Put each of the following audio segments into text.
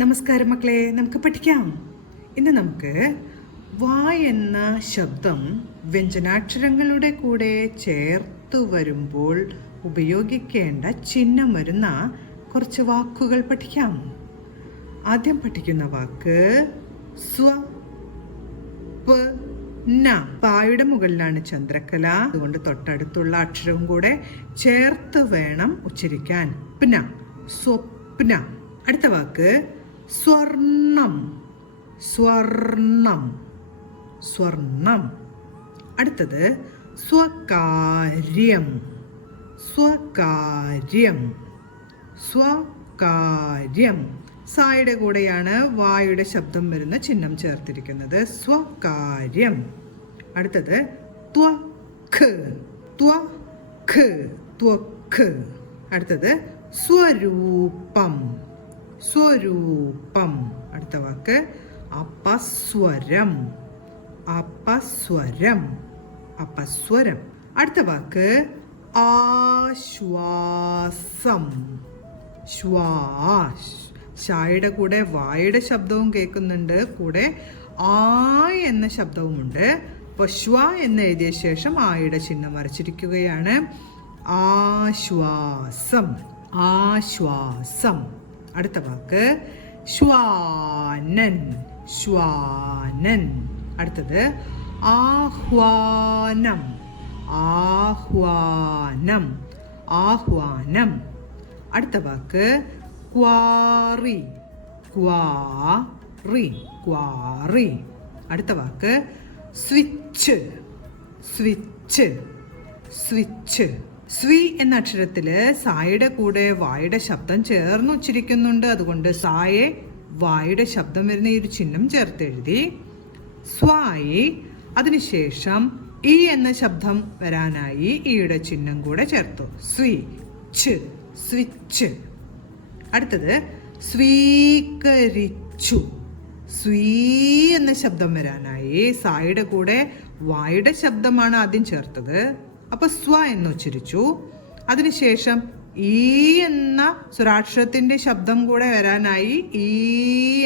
നമസ്കാരം മക്കളെ, നമുക്ക് പഠിക്കാം. ഇന്ന് നമുക്ക് വാ എന്ന ശബ്ദം വ്യഞ്ജനാക്ഷരങ്ങളുടെ കൂടെ ചേർത്ത് വരുമ്പോൾ ഉപയോഗിക്കേണ്ട ചിഹ്നം വരുന്ന കുറച്ച് വാക്കുകൾ പഠിക്കാം. ആദ്യം പഠിക്കുന്ന വാക്ക് സ്വ പ ന. പായുടെ മുകളിലാണ് ചന്ദ്രക്കല, അതുകൊണ്ട് തൊട്ടടുത്തുള്ള അക്ഷരവും കൂടെ ചേർത്ത് വേണം ഉച്ചരിക്കാൻ. പ്ന, സ്വപ്ന. അടുത്ത വാക്ക് സ്വർണം, സ്വർണം, സ്വർണം. അടുത്തത് സ്വകാര്യം, സ്വകാര്യം, സ്വകാര്യം. സായുടെ കൂടെയാണ് വായുടെ ശബ്ദം വരുന്ന ചിഹ്നം ചേർത്തിരിക്കുന്നത്. സ്വകാര്യം. അടുത്തത് ത്വക്ക്, ത്വക്ക്, ത്വക്ക്. അടുത്തത് സ്വരൂപം, സ്വരൂപം. അടുത്ത വാക്ക് അപസ്വരം, അപസ്വരം, അപസ്വരം. അടുത്ത വാക്ക് ആശ്വാസം, ശ്വാസ്. ഷായുടെ കൂടെ വായുടെ ശബ്ദവും കേൾക്കുന്നുണ്ട്, കൂടെ ആ എന്ന ശബ്ദവുമുണ്ട്. അപ്പോൾ ശ്വ എന്ന് എഴുതിയ ശേഷം ആയുടെ ചിഹ്നം വരച്ചിരിക്കുകയാണ്. ആശ്വാസം, ആശ്വാസം. അടുത്ത വാക്ക് ശ്വാനൻ, ശ്വാനൻ. അടുത്തത് ആഹ്വാനം, ആഹ്വാനം, ആഹ്വാനം. അടുത്ത വാക്ക് ക്വാറി, ക്വാറി, ക്വാറി. അടുത്ത വാക്ക് സ്വിച്ച്, സ്വിച്ച്, സ്വിച്ച്. സ്വി എന്ന അക്ഷരത്തില് സായുടെ കൂടെ വായുടെ ശബ്ദം ചേർന്ന് ഉച്ചരിക്കുന്നുണ്ട്, അതുകൊണ്ട് സായെ വായുടെ ശബ്ദം വരുന്ന ഈ ഒരു ചിഹ്നം ചേർത്ത് എഴുതി. സ്വായി. അതിനുശേഷം ഇ എന്ന ശബ്ദം വരാനായി ഈയുടെ ചിഹ്നം കൂടെ ചേർത്തു. Switch, switch. അടുത്തത് സ്വീകരിച്ചു. സ്വീ എന്ന ശബ്ദം വരാനായി സായുടെ കൂടെ വായുടെ ശബ്ദമാണ് ആദ്യം ചേർത്തത്, അപ്പൊ സ്വ എന്ന് ഉച്ചരിച്ചു. അതിനുശേഷം ഈ എന്ന സ്വരാക്ഷരത്തിന്റെ ശബ്ദം കൂടെ വരാനായി ഈ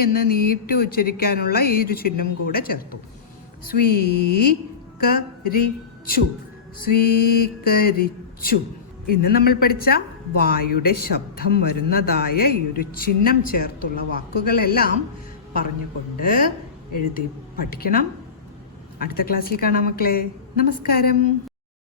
എന്ന് നീട്ടി ഉച്ചരിക്കാനുള്ള ഈ ഒരു ചിഹ്നം കൂടെ ചേർത്തു. സ്വീകരിച്ചു, സ്വീകരിച്ചു. ഇന്ന് നമ്മൾ പഠിച്ച വായുടെ ശബ്ദം വരുന്നതായ ഈ ഒരു ചിഹ്നം ചേർത്തുള്ള വാക്കുകളെല്ലാം പറഞ്ഞുകൊണ്ട് എഴുതി പഠിക്കണം. അടുത്ത ക്ലാസ്സിൽ കാണാം മക്കളെ. നമസ്കാരം.